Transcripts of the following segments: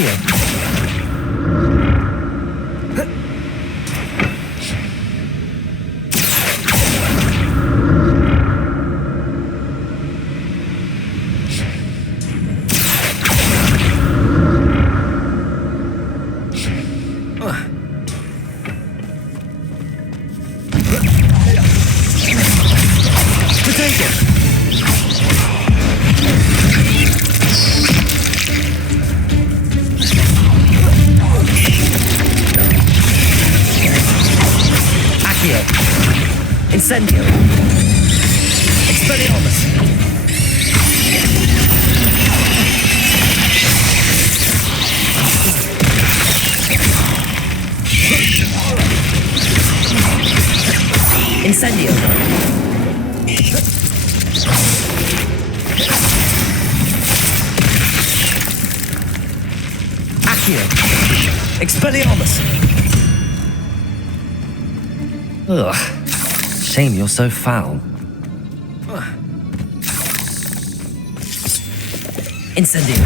Accio. Incendio. Expelliarmus. Incendio. Accio. Expelliarmus. Ugh. Shame you're so foul. Incendio.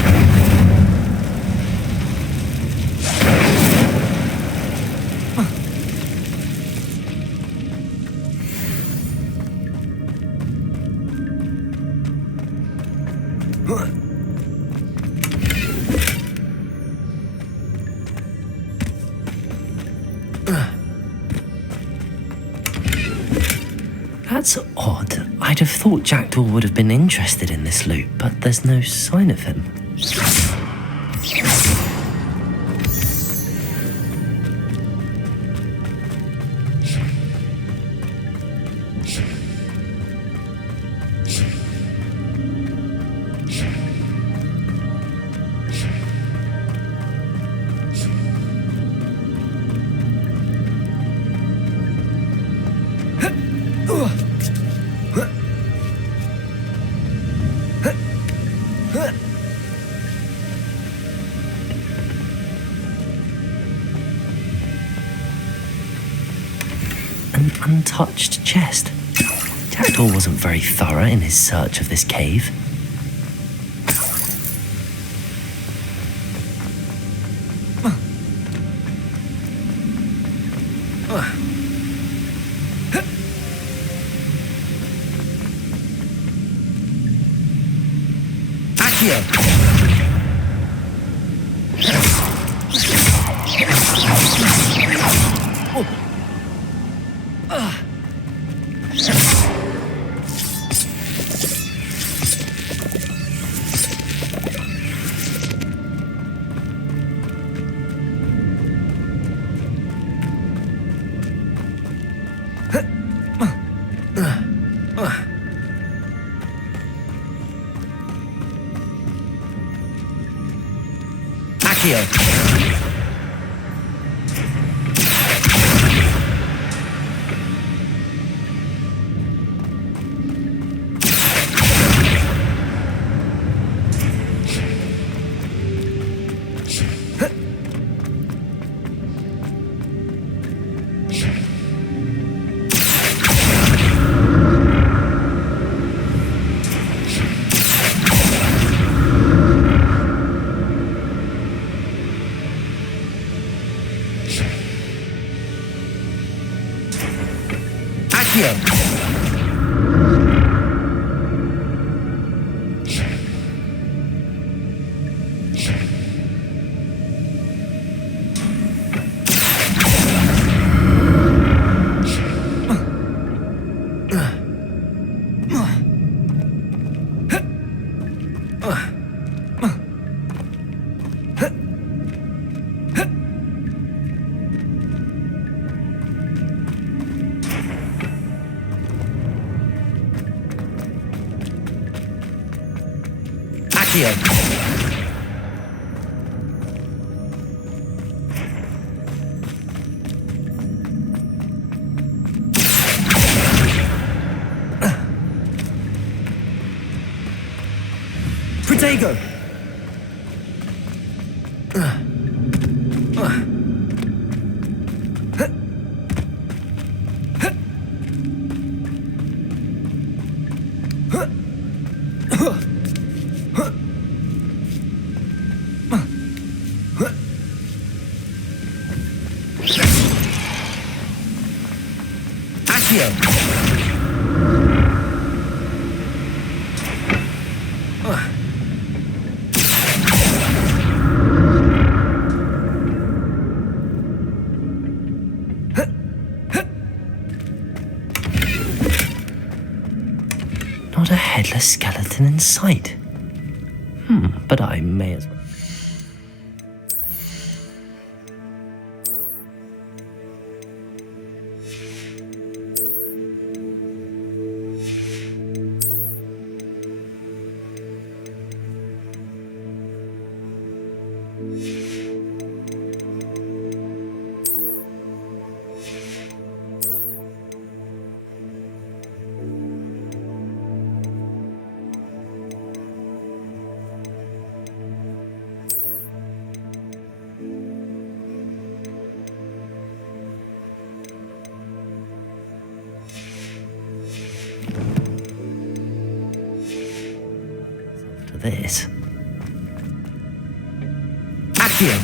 That's odd. I'd have thought Jackdaw would have been interested in this loot, but there's no sign of him. An untouched chest. Jackdaw wasn't very thorough in his search of this cave. Protego! skeleton in sight. But I may as well. This. Accio!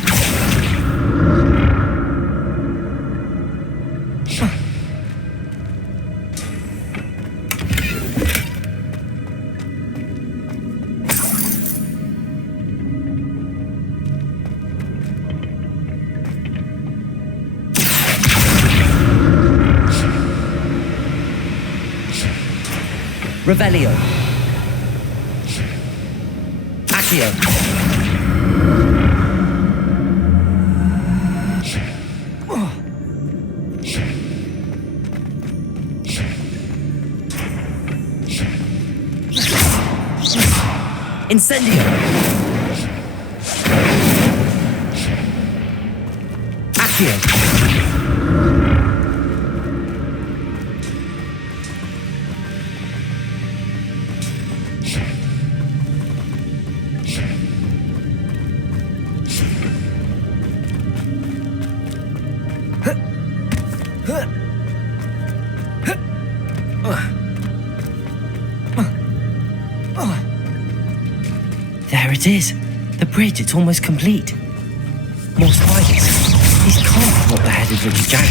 Revelio. Incendio. Accio. There it is. The bridge, it's almost complete. More spiders. These can't be what beheaded Richard Jack.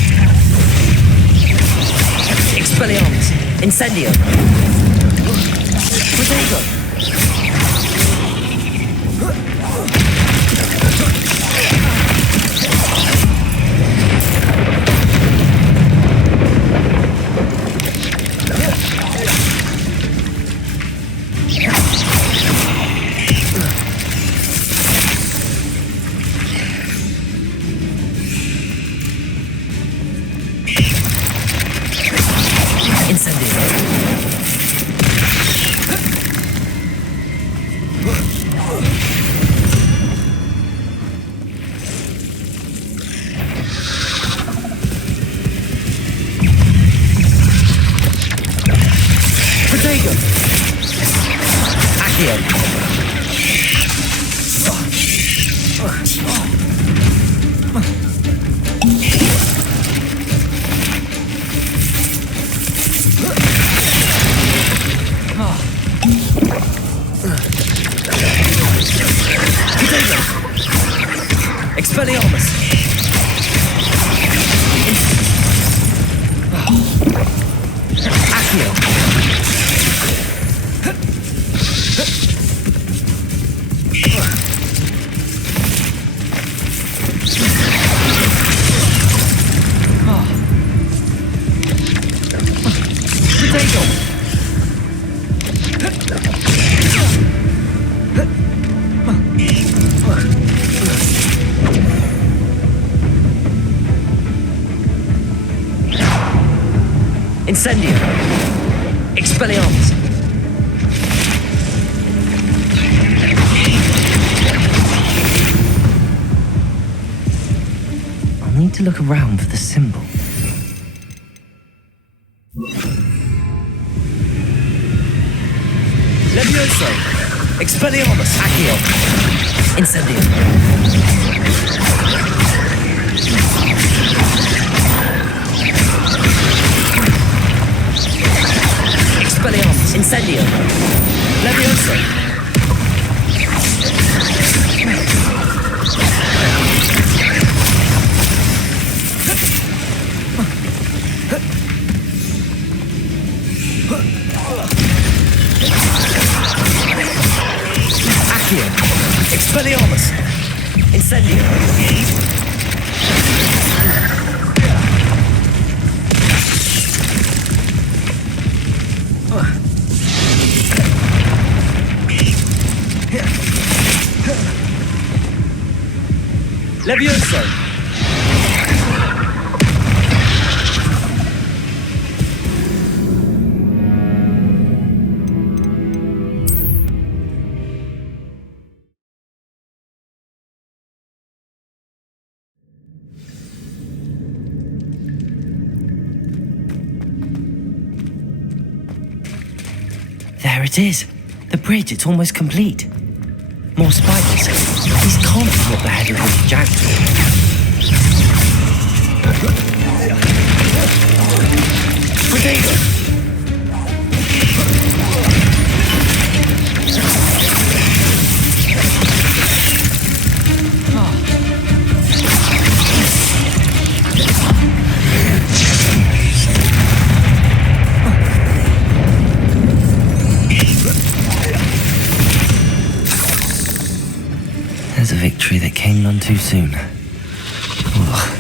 Expelliarmus. Incendio. Protego. Expelliarmus! Accio! Potato! Incendio! Expelliarmus! I'll need to look around for the symbol. Levioso! Expelliarmus! Accio! Incendio! Expelliarmus! Incendio! Levioso! Accio! Expelliarmus! Incendio! Levioso! There it is! The bridge, it's almost complete. More spiders. These can't be what the head of the jackdaw. There's a victory that came none too soon. Ugh.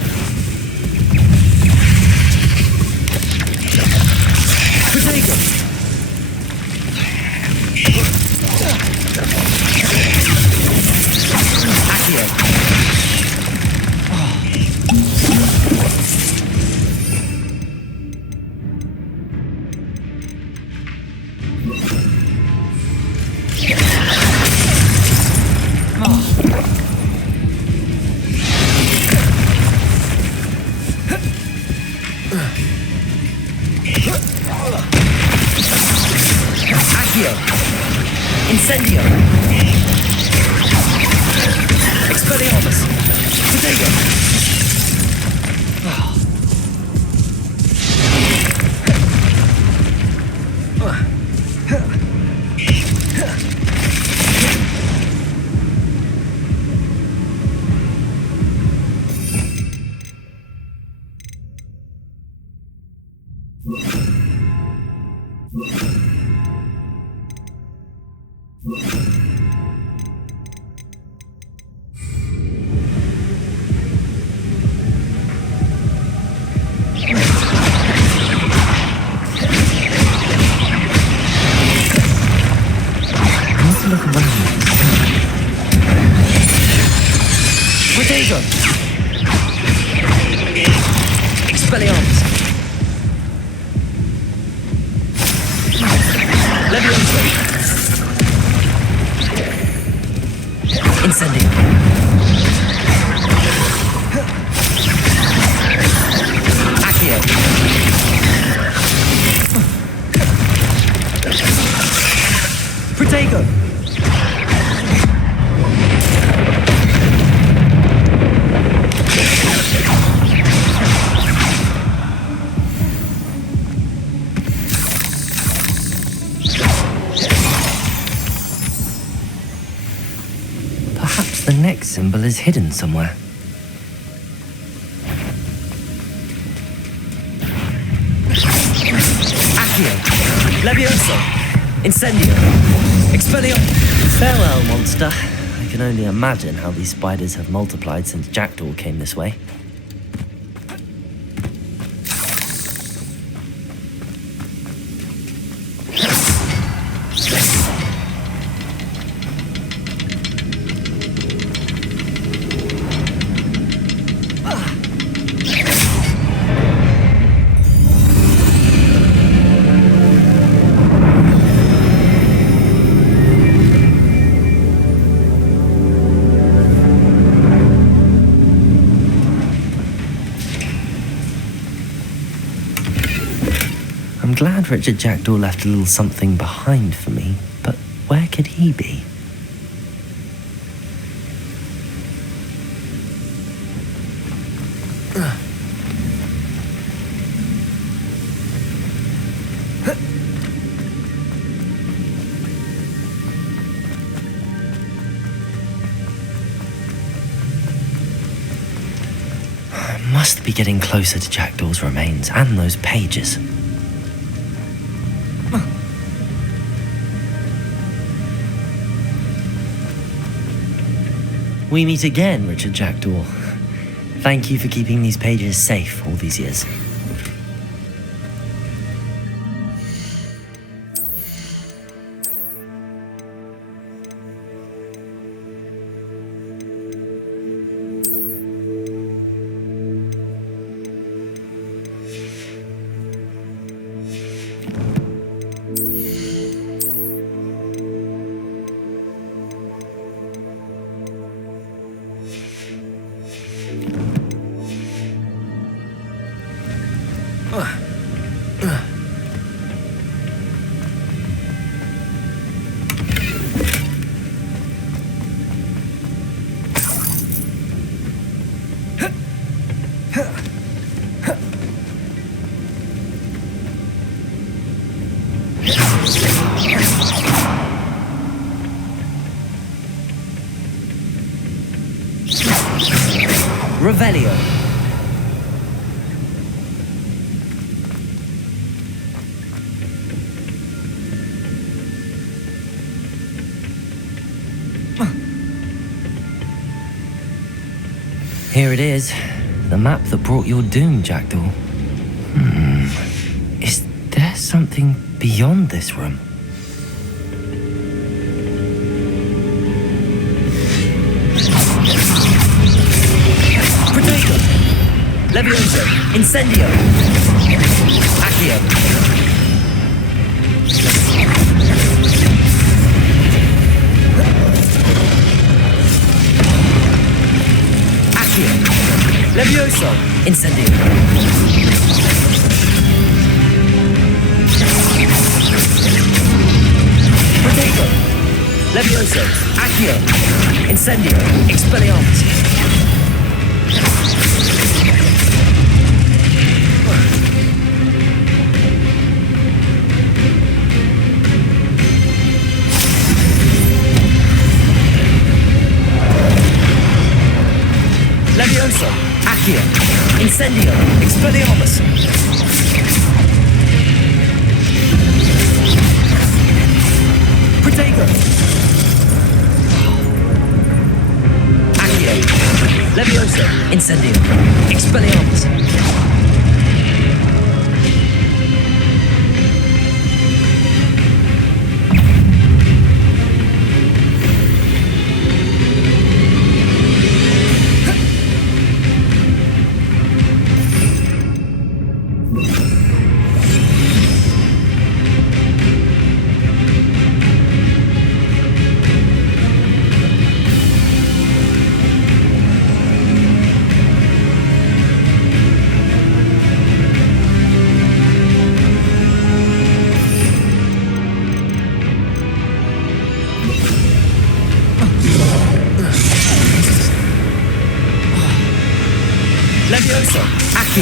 Incendio! Expelliarmus! Potato! Look around. Potato! Expelliarmus! Levioso! Incendio! Accio! Protego! Perhaps the next symbol is hidden somewhere. Accio! Levioso! Incendio! Expelliarmus! Farewell, monster. I can only imagine how these spiders have multiplied since Jackdaw came this way. I'm glad Richard Jackdaw left a little something behind for me, but where could he be? I must be getting closer to Jackdaw's remains and those pages. We meet again, Richard Jackdaw. Thank you for keeping these pages safe all these years. Revelio. Here it is. The map that brought your doom, Jackdaw. Is there something beyond this room? Protego! Levioso! Incendio! Accio! Accio! Levioso! Incendio! Protego! Levioso! Accio! Incendio! Expelliarmus! Levioso, Accio, Incendio, Expelliarmus. Protego. Accio, Levioso, Incendio, Expelliarmus. Levioso, Accio.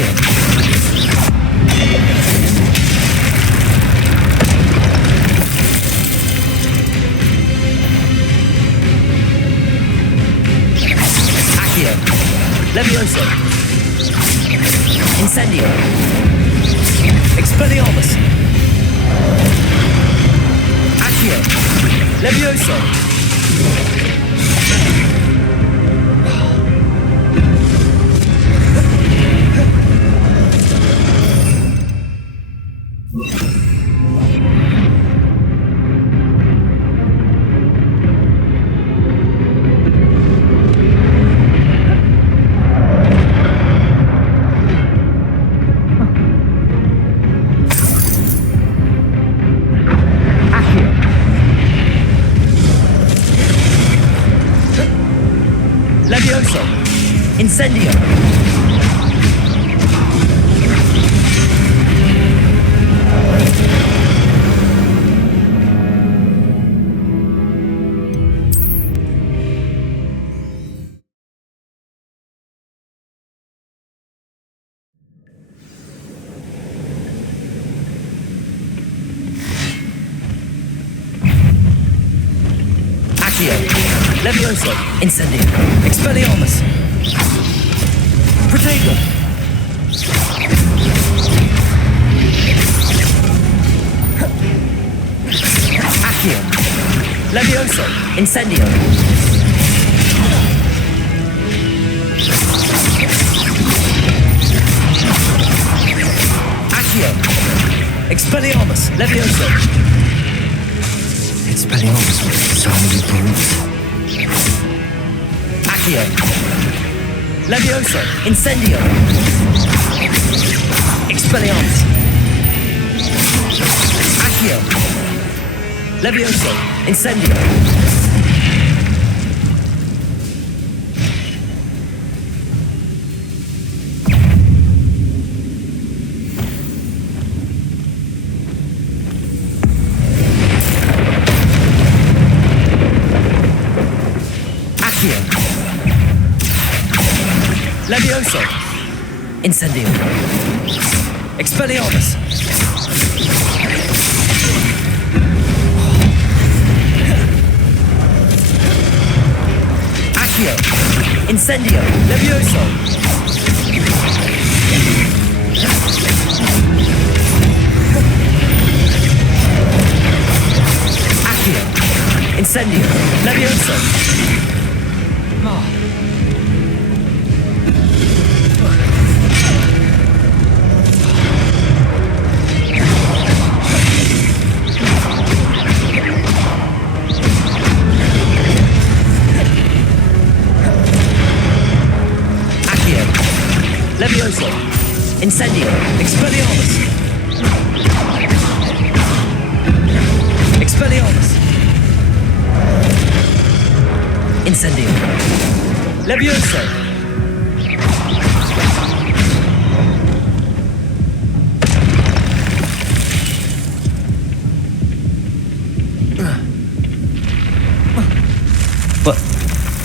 Accio. Levioso. Incendio. Expelliarmus. Accio. Levioso. Levioso! Incendio! Accio! Levioso! Incendio! Expelliarmus! Protego! Accio! Levioso! Incendio! Accio! Expelliarmus! Levioso! Expelliarmus with so many brutes. Accio! Levioso! Incendio! Expelliarmus! Accio! Levioso! Incendio! Accio! Levioso! Incendio! Expelliarmus! Accio! Incendio! Levioso! Accio! Incendio! Levioso! Levioso! Incendio! Expelliarmus! Expelliarmus! Incendio! Levioso! What?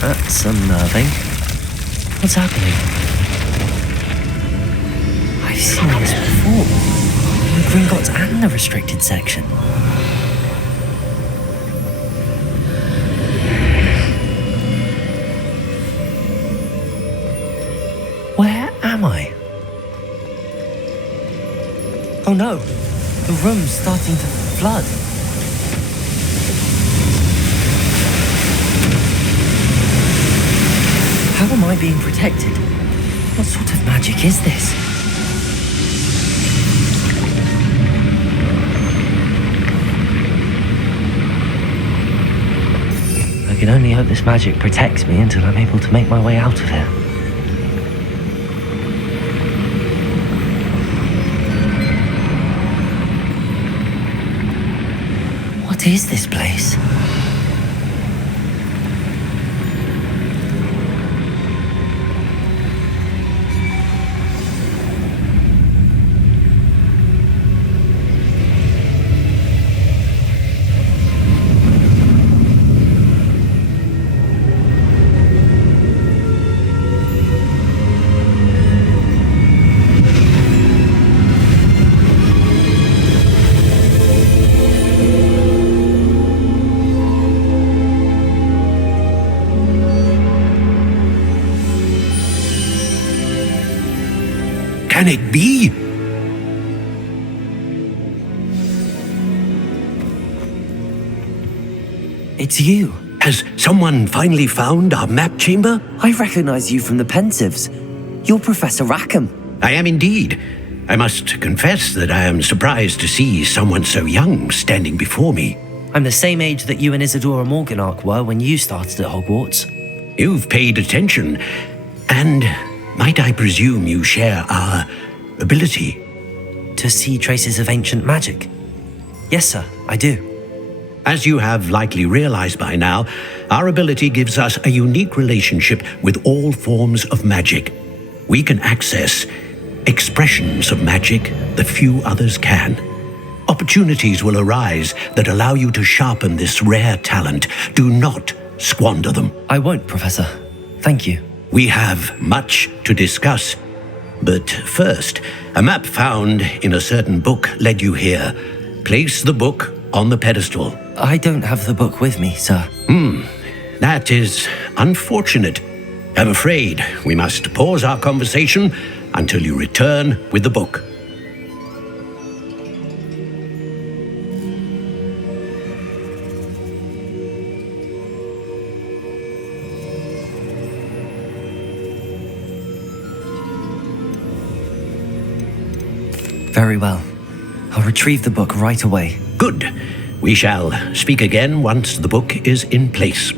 That's unnerving. What's happening? I've seen this before. The Gringotts and the restricted section. Where am I? Oh no! The room's starting to flood. How am I being protected? What sort of magic is this? I can only hope this magic protects me until I'm able to make my way out of here. What is this place? Can it be? It's you. Has someone finally found our map chamber? I recognize you from the Pensives. You're Professor Rackham. I am indeed. I must confess that I am surprised to see someone so young standing before me. I'm the same age that you and Isadora Morganach were when you started at Hogwarts. You've paid attention, and might I presume you share our ability? To see traces of ancient magic? Yes, sir, I do. As you have likely realized by now, our ability gives us a unique relationship with all forms of magic. We can access expressions of magic that few others can. Opportunities will arise that allow you to sharpen this rare talent. Do not squander them. I won't, Professor. Thank you. We have much to discuss. But first, a map found in a certain book led you here. Place the book on the pedestal. I don't have the book with me, sir. That is unfortunate. I'm afraid we must pause our conversation until you return with the book. Very well. I'll retrieve the book right away. Good. We shall speak again once the book is in place.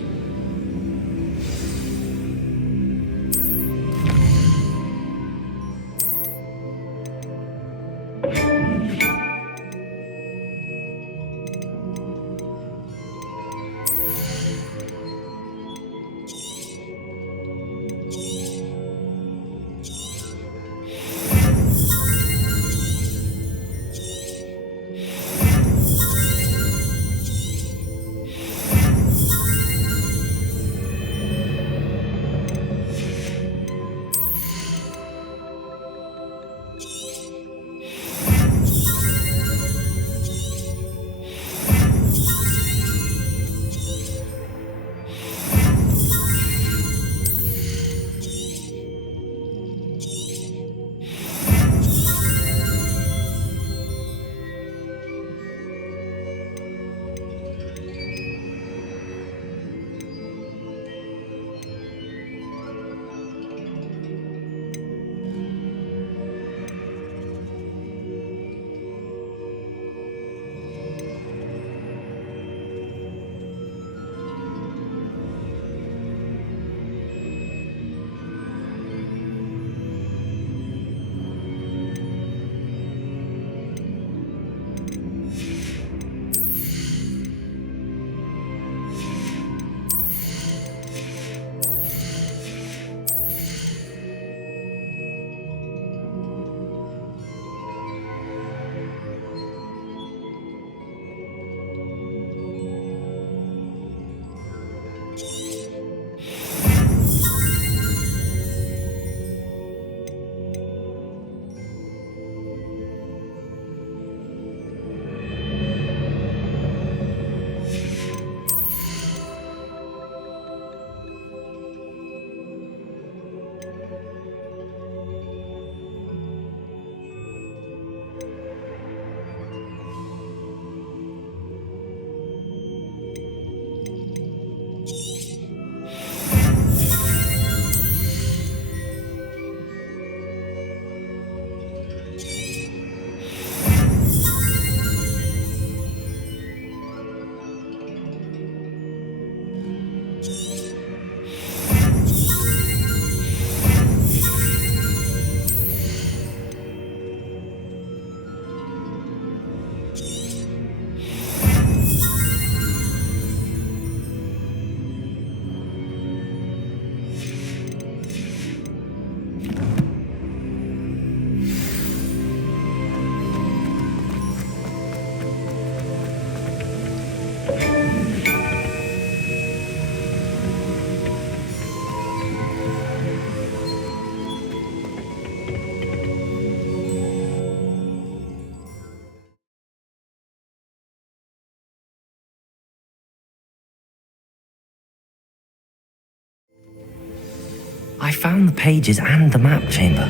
I found the pages and the map chamber.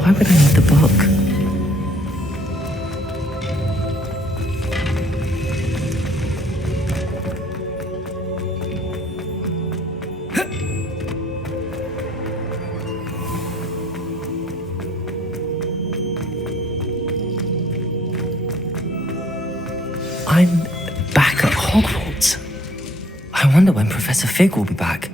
Why would I need the book? I'm back at Hogwarts. I wonder when Professor Fig will be back.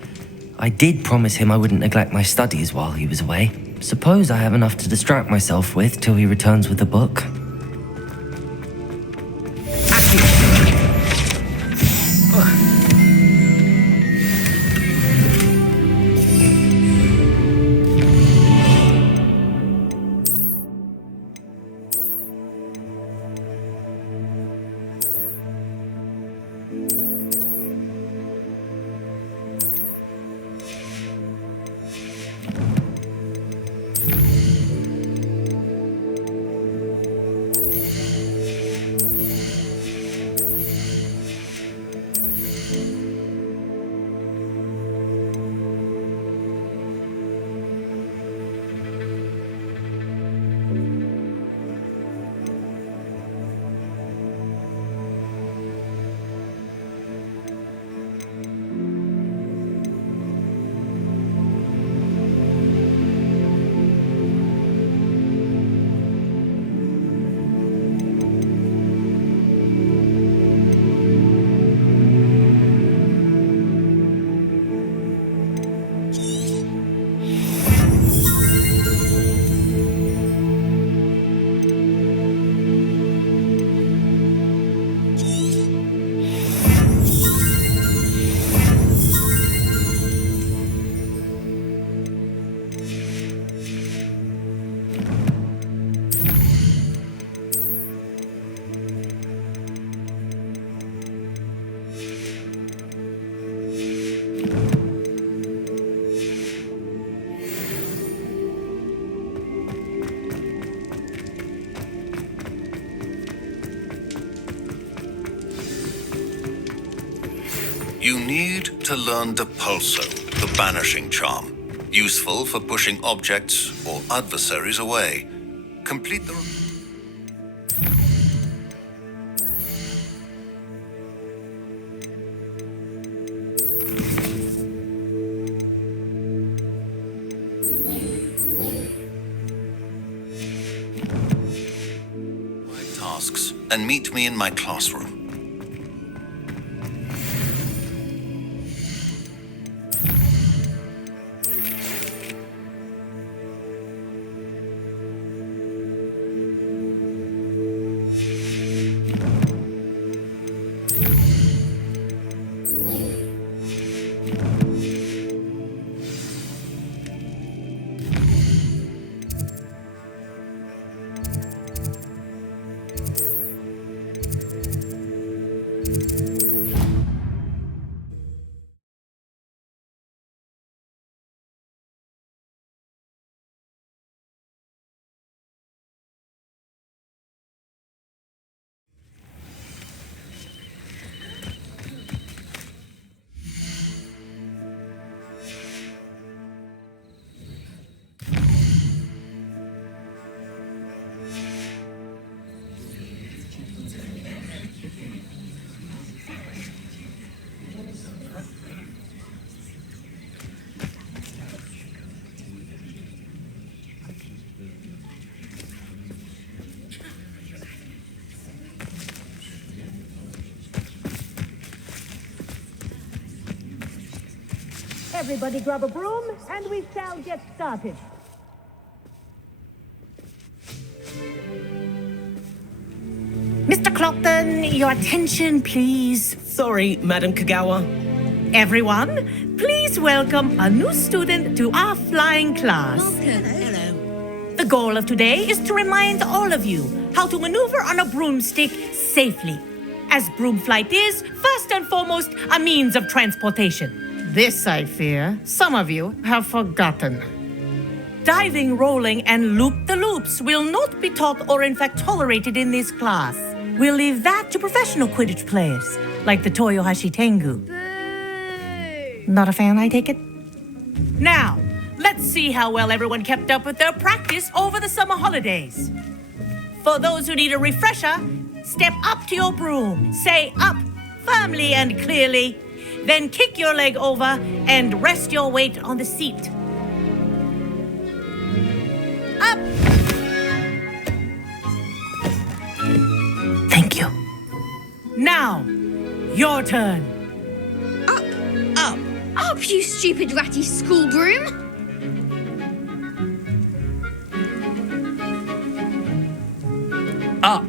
I did promise him I wouldn't neglect my studies while he was away. Suppose I have enough to distract myself with till he returns with the book. You need to learn the Pulso, the banishing charm, useful for pushing objects or adversaries away. Complete the... tasks and meet me in my classroom. Everybody grab a broom, and we shall get started. Mr. Clopton, your attention, please. Sorry, Madam Kagawa. Everyone, please welcome a new student to our flying class. Hello. The goal of today is to remind all of you how to maneuver on a broomstick safely, as broom flight is, first and foremost, a means of transportation. This, I fear, some of you have forgotten. Diving, rolling, and loop-the-loops will not be taught or in fact tolerated in this class. We'll leave that to professional Quidditch players, like the Toyohashi Tengu. Boo! Not a fan, I take it? Now, let's see how well everyone kept up with their practice over the summer holidays. For those who need a refresher, step up to your broom, say up firmly and clearly, then kick your leg over and rest your weight on the seat. Up! Thank you. Now, your turn. Up. Up, you stupid ratty school broom! Up.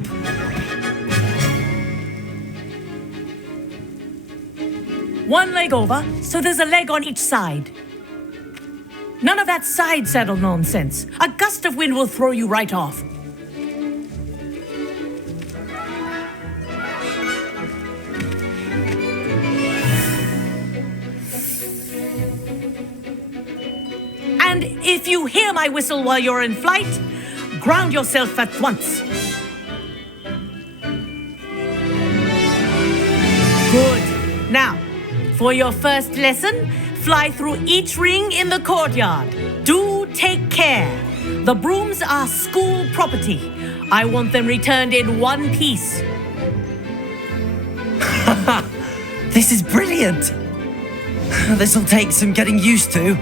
One leg over, so there's a leg on each side. None of that side saddle nonsense. A gust of wind will throw you right off. And if you hear my whistle while you're in flight, ground yourself at once. Good. Now, for your first lesson, fly through each ring in the courtyard. Do take care. The brooms are school property. I want them returned in one piece. This is brilliant. This'll take some getting used to.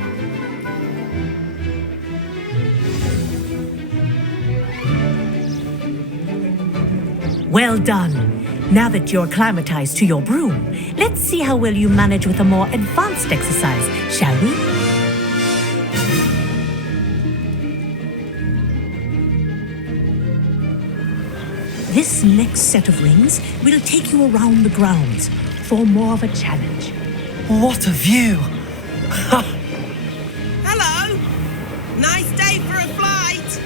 Well done. Now that you're acclimatized to your broom, let's see how well you manage with a more advanced exercise, shall we? This next set of rings will take you around the grounds for more of a challenge. What a view. Hello. Nice day for a flight.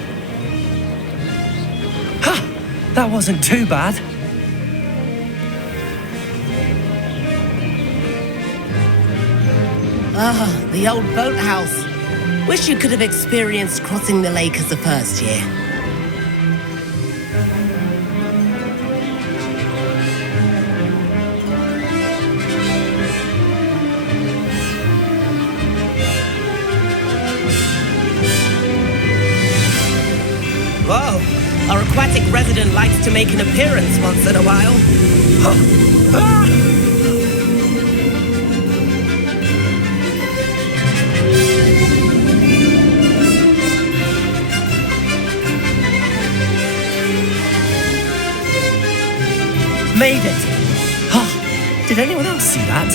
That wasn't too bad. Ah, the old boathouse. Wish you could have experienced crossing the lake as a first year. Whoa, our aquatic resident likes to make an appearance once in a while. Made it. Did anyone else see that?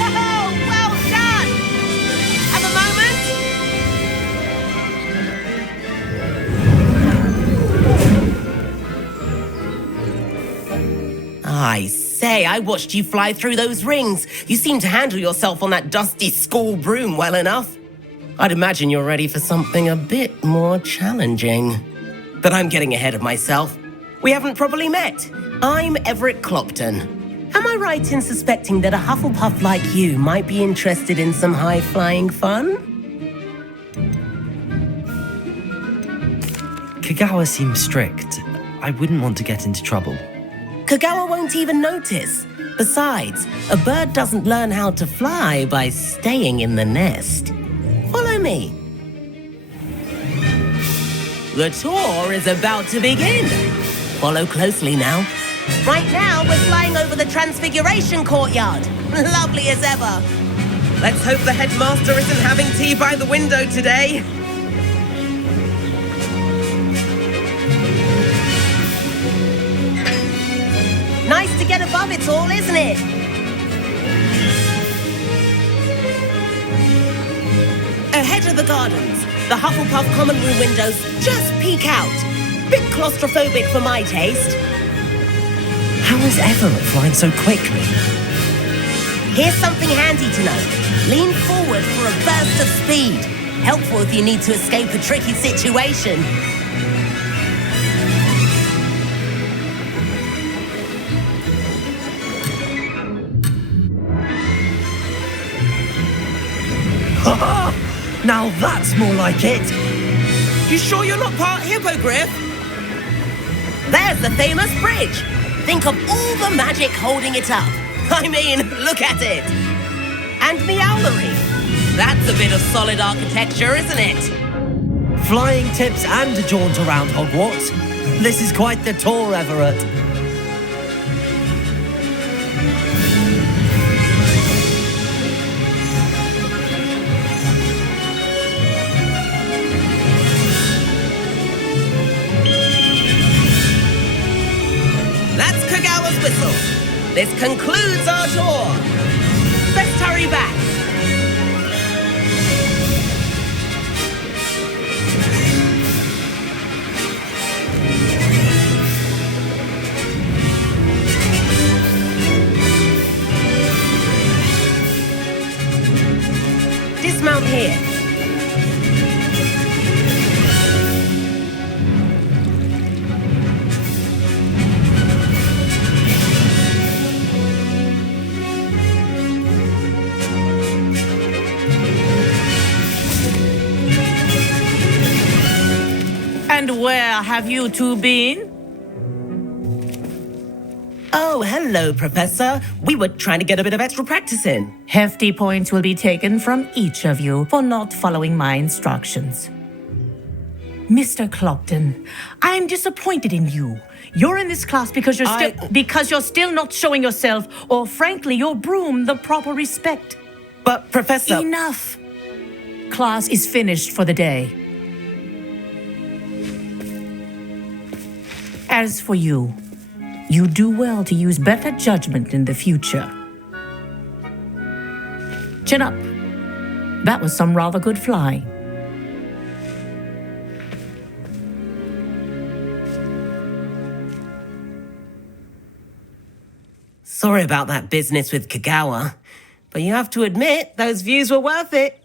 Oh, well done! Have a moment? I say, I watched you fly through those rings. You seem to handle yourself on that dusty school broom well enough. I'd imagine you're ready for something a bit more challenging. But I'm getting ahead of myself. We haven't properly met. I'm Everett Clopton. Am I right in suspecting that a Hufflepuff like you might be interested in some high-flying fun? Kagawa seems strict. I wouldn't want to get into trouble. Kagawa won't even notice. Besides, a bird doesn't learn how to fly by staying in the nest. Follow me. The tour is about to begin. Follow closely now. Right now, we're flying over the Transfiguration Courtyard. Lovely as ever. Let's hope the headmaster isn't having tea by the window today. Nice to get sign above it all, isn't it? Ahead of the gardens, the Hufflepuff common room windows just peek out. Bit claustrophobic for my taste. How is Everett flying so quickly? Here's something handy to know. Lean forward for a burst of speed. Helpful if you need to escape a tricky situation. Now that's more like it. You sure you're not part hippogriff? There's the famous bridge. Think of all the magic holding it up. I mean, look at it. And Meowlery. That's a bit of solid architecture, isn't it? Flying tips and a jaunt around Hogwarts. This is quite the tour, Everett. That's Kagawa's whistle. This concludes our tour. Let's hurry back. Dismount here. And where have you two been? Oh, hello, Professor. We were trying to get a bit of extra practice in. Hefty points will be taken from each of you for not following my instructions. Mr. Clopton, I'm disappointed in you. You're in this class because you're still not showing yourself, or frankly, your broom the proper respect. But, Professor... Enough. Class is finished for the day. As for you, you do well to use better judgment in the future. Chin up. That was some rather good flying. Sorry about that business with Kagawa, but you have to admit those views were worth it.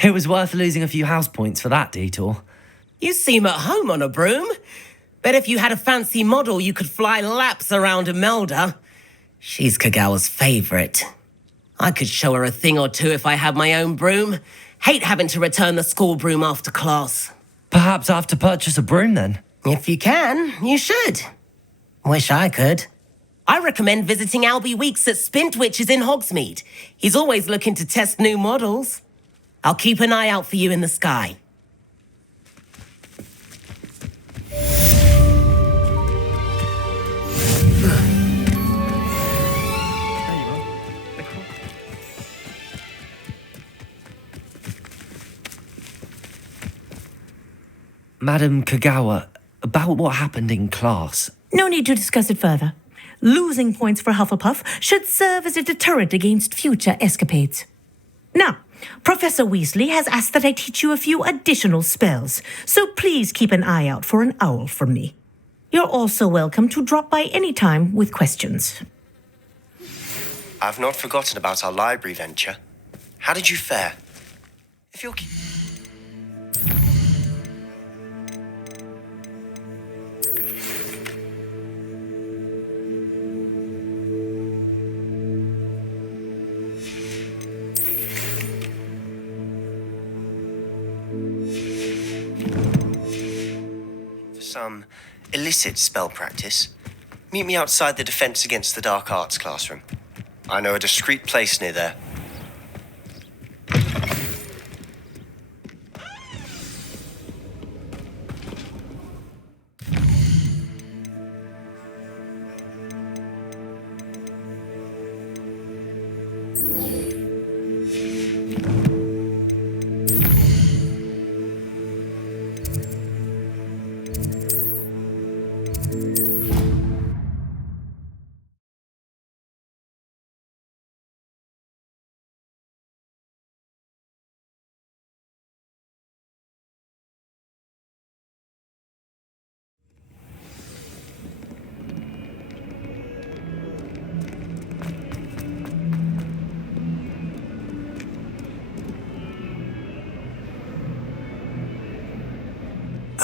It was worth losing a few house points for that detour. You seem at home on a broom. Bet if you had a fancy model, you could fly laps around Imelda. She's Kagawa's favorite. I could show her a thing or two if I had my own broom. Hate having to return the school broom after class. Perhaps I have to purchase a broom then. If you can, you should. Wish I could. I recommend visiting Albie Weeks at Spintwitches in Hogsmeade. He's always looking to test new models. I'll keep an eye out for you in the sky. Madam Kagawa, about what happened in class. No need to discuss it further. Losing points for Hufflepuff should serve as a deterrent against future escapades. Now, Professor Weasley has asked that I teach you a few additional spells, so please keep an eye out for an owl from me. You're also welcome to drop by any time with questions. I've not forgotten about our library venture. How did you fare? If you're... some illicit spell practice, meet me outside the Defense Against the Dark Arts classroom. I know a discreet place near there.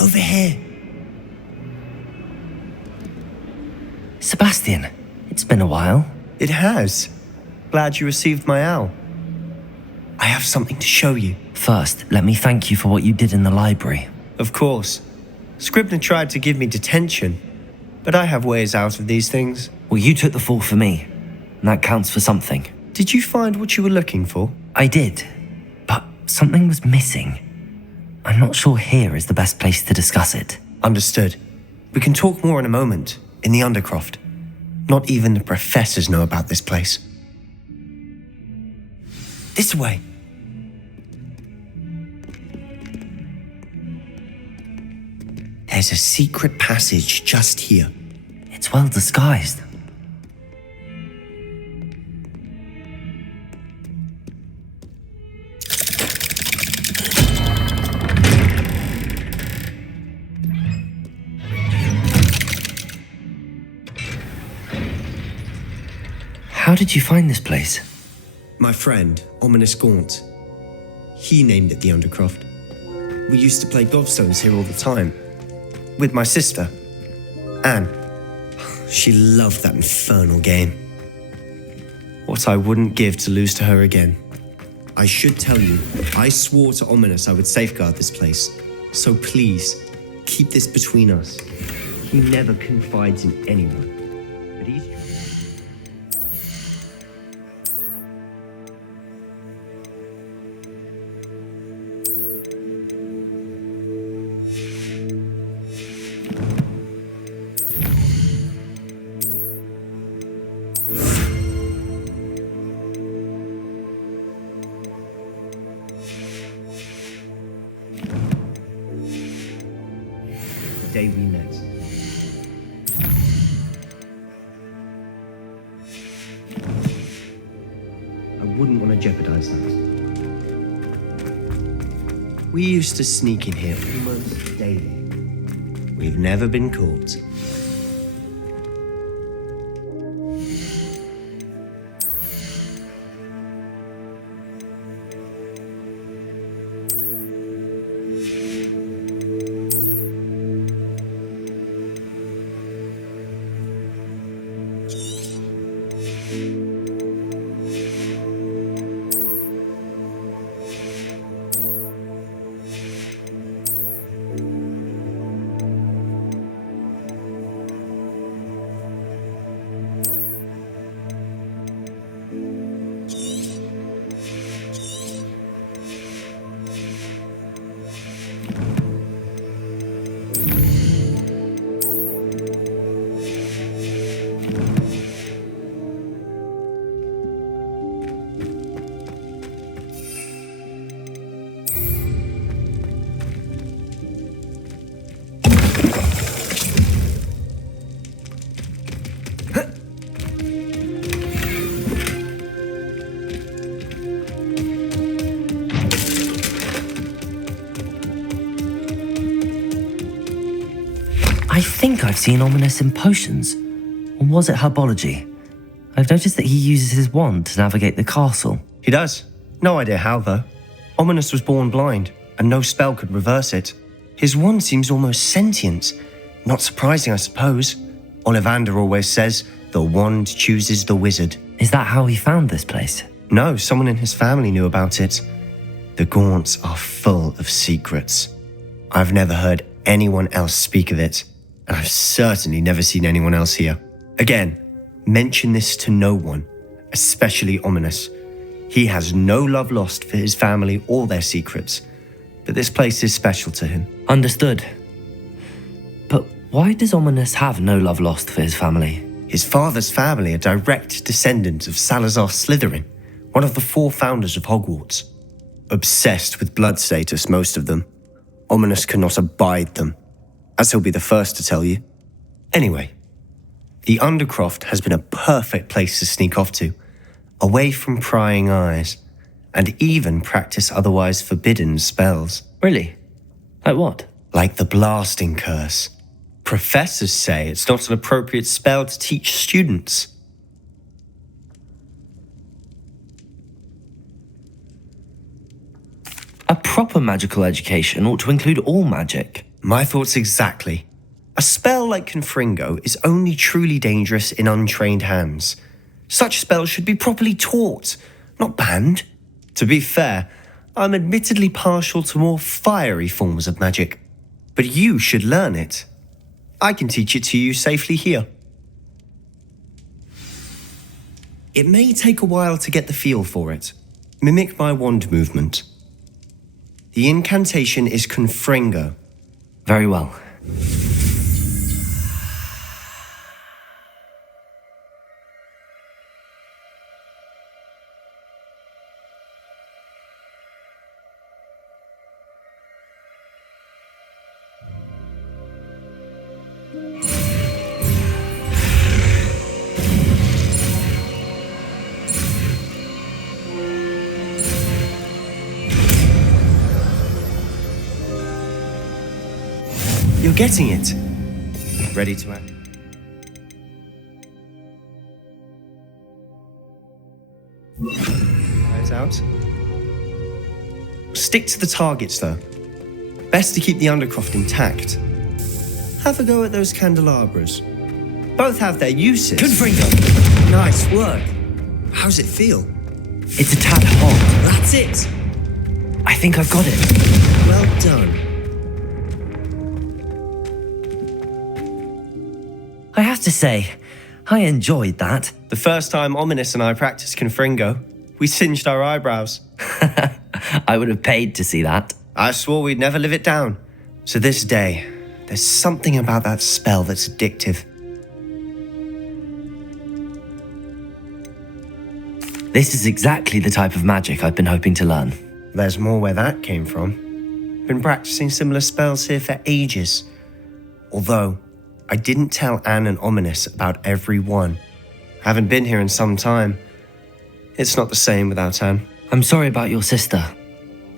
Over here. Sebastian, it's been a while. It has. Glad you received my owl. I have something to show you. First, let me thank you for what you did in the library. Of course. Scribner tried to give me detention, but I have ways out of these things. Well, you took the fall for me, and that counts for something. Did you find what you were looking for? I did, but something was missing. I'm not sure here is the best place to discuss it. Understood. We can talk more in a moment, in the Undercroft. Not even the professors know about this place. This way. There's a secret passage just here. It's well disguised. How did you find this place? My friend, Ominous Gaunt. He named it the Undercroft. We used to play gobstones here all the time. With my sister, Anne. She loved that infernal game. What I wouldn't give to lose to her again. I should tell you, I swore to Ominous I would safeguard this place. So please, keep this between us. He never confides in anyone. But he's... day we met. I wouldn't want to jeopardize that. We used to sneak in here almost daily. We've never been caught. I think I've seen Ominous in potions. Or was it herbology? I've noticed that he uses his wand to navigate the castle. He does. No idea how, though. Ominous was born blind, and no spell could reverse it. His wand seems almost sentient. Not surprising, I suppose. Ollivander always says, the wand chooses the wizard. Is that how he found this place? No, someone in his family knew about it. The Gaunts are full of secrets. I've never heard anyone else speak of it, and I've certainly never seen anyone else here. Again, mention this to no one, especially Ominous. He has no love lost for his family or their secrets, but this place is special to him. Understood. But why does Ominous have no love lost for his family? His father's family are direct descendants of Salazar Slytherin, one of the 4 founders of Hogwarts. Obsessed with blood status, most of them. Ominous cannot abide them, as he'll be the first to tell you. Anyway, the Undercroft has been a perfect place to sneak off to, away from prying eyes, and even practice otherwise forbidden spells. Really? Like what? Like the blasting curse. Professors say it's not an appropriate spell to teach students. A proper magical education ought to include all magic. My thoughts exactly. A spell like Confringo is only truly dangerous in untrained hands. Such spells should be properly taught, not banned. To be fair, I'm admittedly partial to more fiery forms of magic. But you should learn it. I can teach it to you safely here. It may take a while to get the feel for it. Mimic my wand movement. The incantation is Confringo. Very well. You're getting it. Ready to act. Eyes out. Stick to the targets, though. Best to keep the Undercroft intact. Have a go at those candelabras. Both have their uses. Confringo! Nice work. How's it feel? It's a tad hot. That's it. I think I've got it. Well done. I have to say, I enjoyed that. The first time Ominous and I practiced Confringo, we singed our eyebrows. I would have paid to see that. I swore we'd never live it down. To this day, there's something about that spell that's addictive. This is exactly the type of magic I've been hoping to learn. There's more where that came from. Been practicing similar spells here for ages. Although, I didn't tell Anne and Ominous about every one. Haven't been here in some time. It's not the same without Anne. I'm sorry about your sister.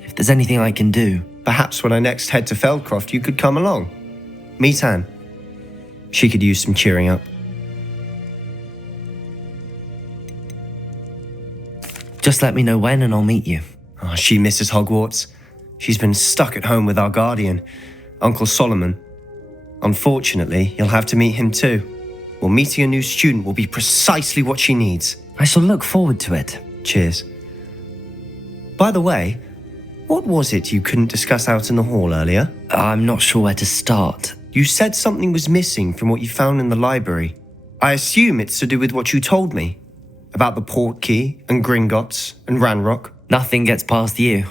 If there's anything I can do... Perhaps when I next head to Feldcroft, you could come along. Meet Anne. She could use some cheering up. Just let me know when and I'll meet you. Oh, she misses Hogwarts. She's been stuck at home with our guardian, Uncle Solomon. Unfortunately, you'll have to meet him too. Well, meeting a new student will be precisely what she needs. I shall look forward to it. Cheers. By the way, what was it you couldn't discuss out in the hall earlier? I'm not sure where to start. You said something was missing from what you found in the library. I assume it's to do with what you told me. About the Portkey and Gringotts and Ranrock. Nothing gets past you.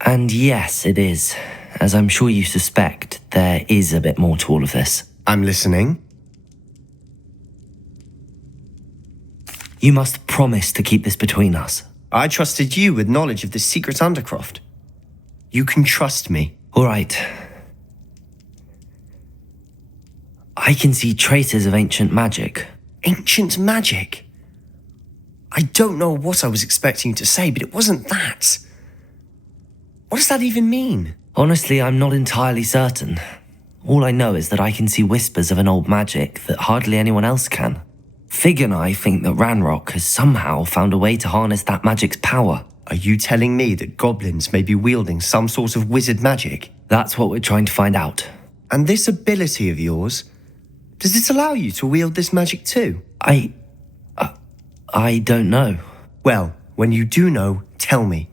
And yes, it is. As I'm sure you suspect, there is a bit more to all of this. I'm listening. You must promise to keep this between us. I trusted you with knowledge of the secret Undercroft. You can trust me. All right. I can see traces of ancient magic. Ancient magic? I don't know what I was expecting you to say, but it wasn't that. What does that even mean? Honestly, I'm not entirely certain. All I know is that I can see whispers of an old magic that hardly anyone else can. Fig and I think that Ranrock has somehow found a way to harness that magic's power. Are you telling me that goblins may be wielding some sort of wizard magic? That's what we're trying to find out. And this ability of yours, does it allow you to wield this magic too? I don't know. Well, when you do know, tell me.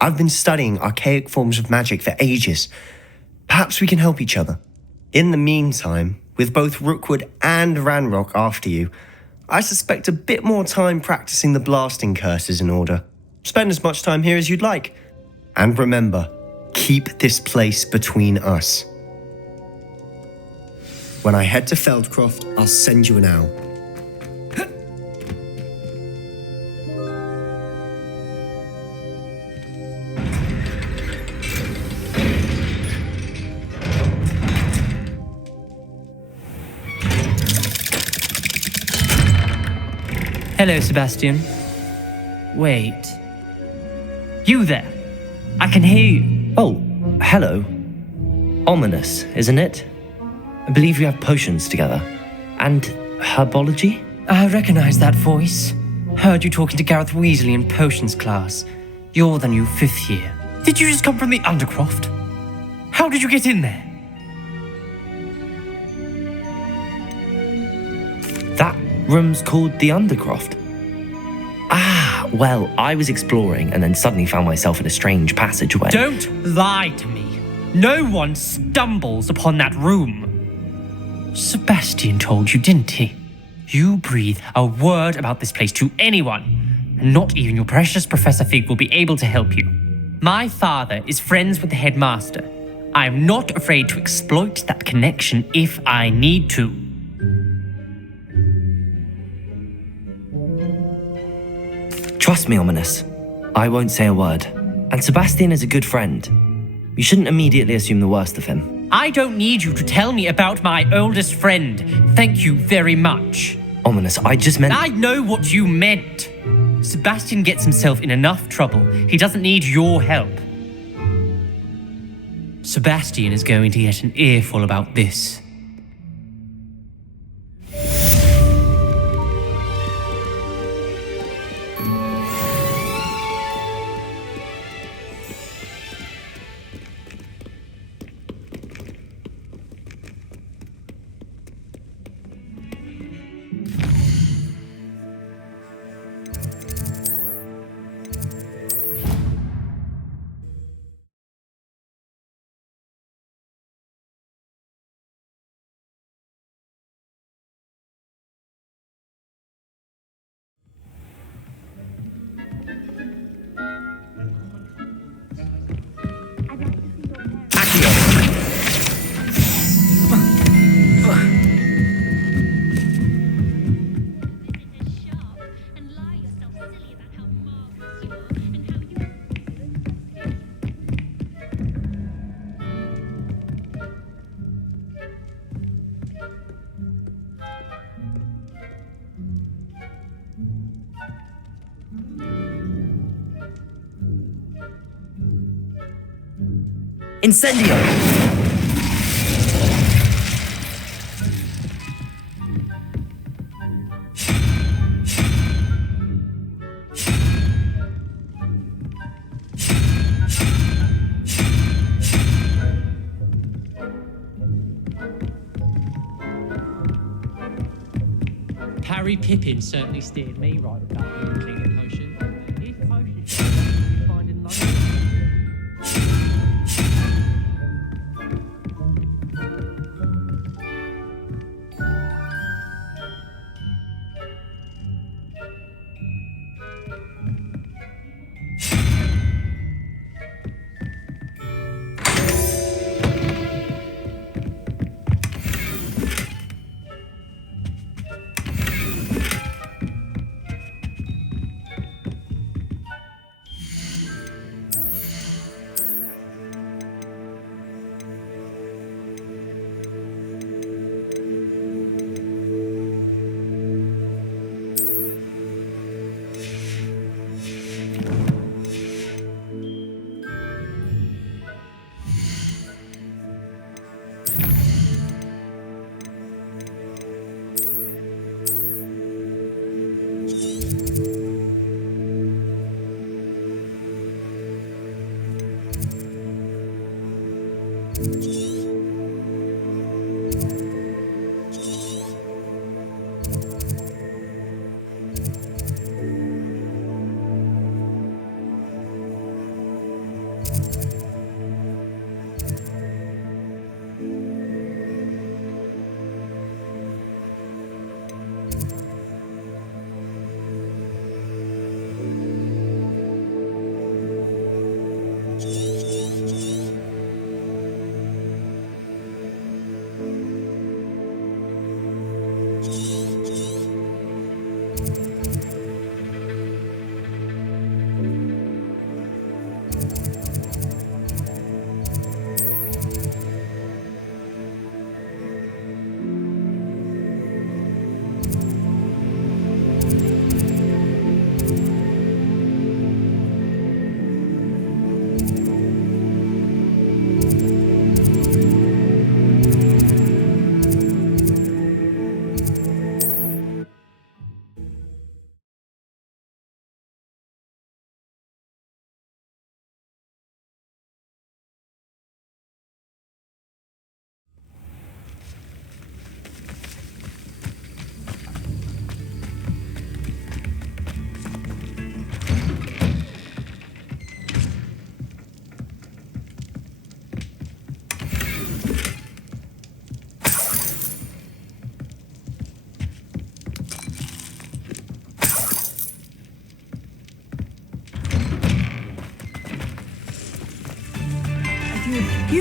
I've been studying archaic forms of magic for ages. Perhaps we can help each other. In the meantime, with both Rookwood and Ranrock after you, I suspect a bit more time practicing the blasting curse is in order. Spend as much time here as you'd like. And remember, keep this place between us. When I head to Feldcroft, I'll send you an owl. Hello, Sebastian. Wait. You there? I can hear you. Oh, hello. Ominous, isn't it? I believe we have potions together. And herbology? I recognize that voice. Heard you talking to Gareth Weasley in potions class. You're the new 5th year. Did you just come from the Undercroft? How did you get in there? That room's called the Undercroft. Ah, well, I was exploring and then suddenly found myself in a strange passageway. Don't lie to me. No one stumbles upon that room. Sebastian told you, didn't he? You breathe a word about this place to anyone, and not even your precious Professor Fig will be able to help you. My father is friends with the headmaster. I am not afraid to exploit that connection if I need to. Trust me, Ominous. I won't say a word. And Sebastian is a good friend. You shouldn't immediately assume the worst of him. I don't need you to tell me about my oldest friend. Thank you very much. Ominous, I just meant... I know what you meant. Sebastian gets himself in enough trouble. He doesn't need your help. Sebastian is going to get an earful about this. Incendio! Harry Pippin certainly steered me right with that cleaning potion. If potions you find in London.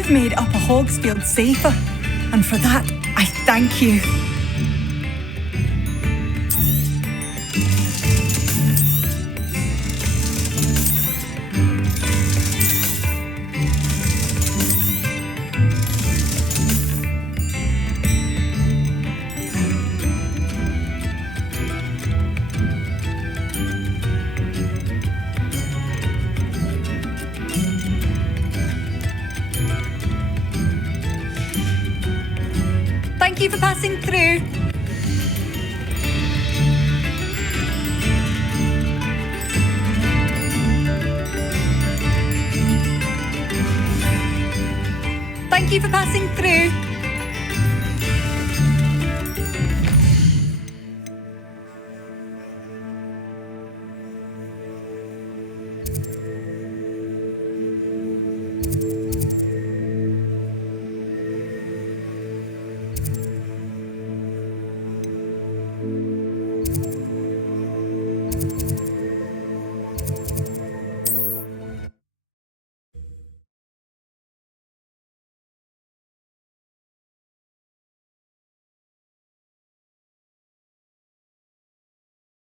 You've made Upper Hogsfield safer, and for that, I thank you. Thank you for passing through. Thank you for passing through.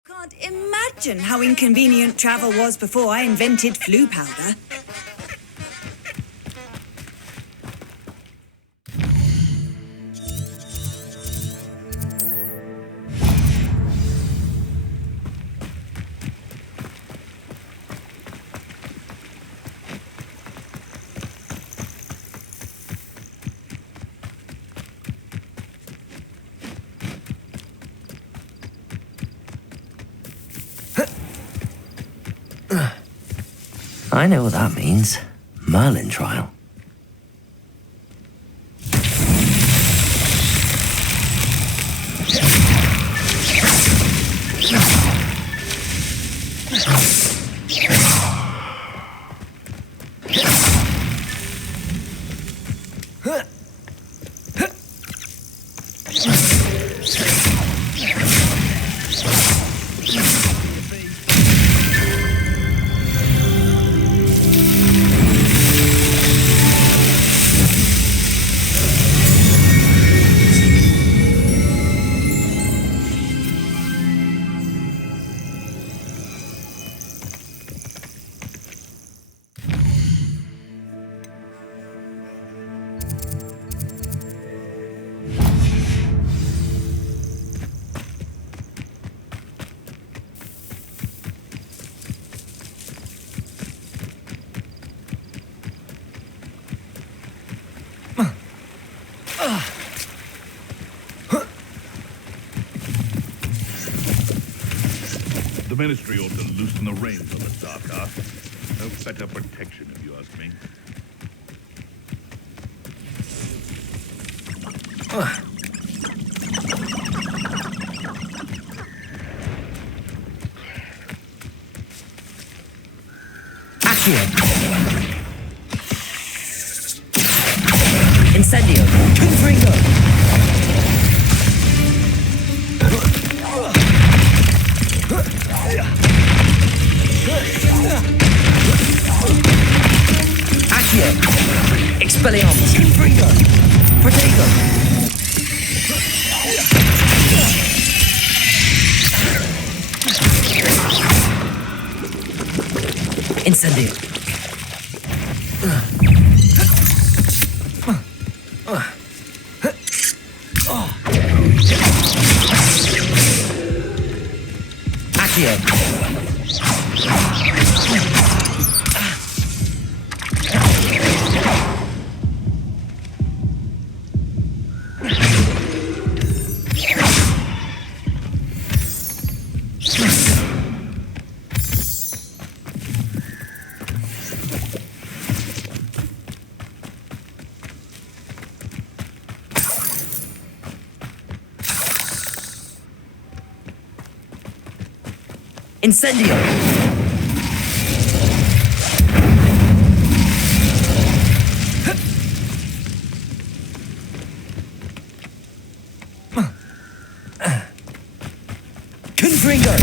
Can't imagine how inconvenient travel was before I invented flu powder. I know what that means. Merlin trial. The Ministry ought to loosen the reins on the dark arts. No better protection, if you ask me. Accio. Incendio. Confringo. Accio. Expelliarmus. Confringo. Protego. Incendio. Accio. Incendio! Confringo!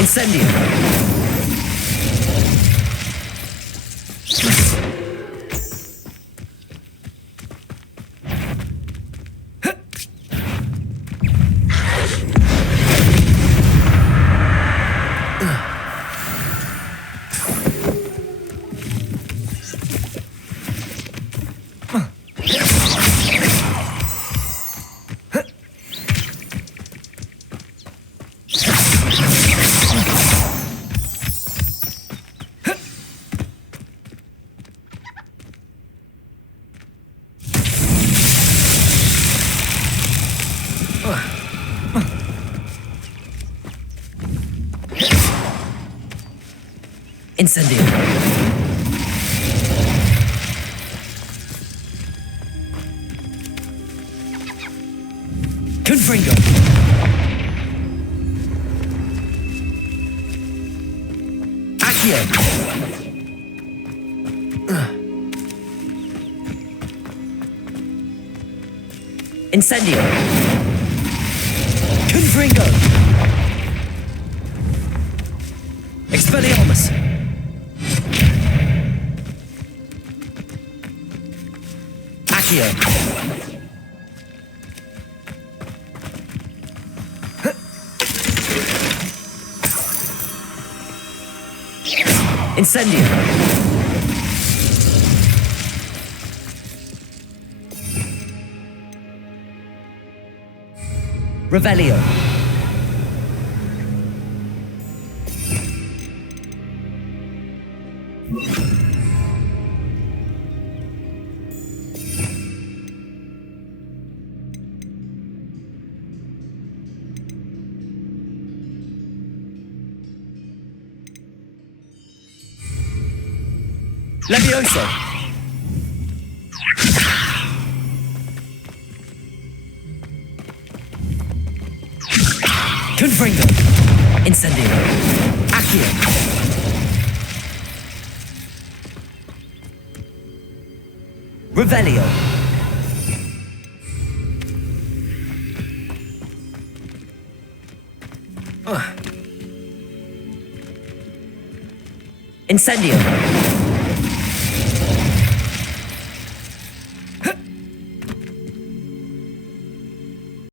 Incendio. Incendio. Confringo. Accio. Incendio. Confringo. Expelliarmus. Accio. Incendio. Revelio. Levioso. Confringo. Incendio. Accio. Revelio. Incendio.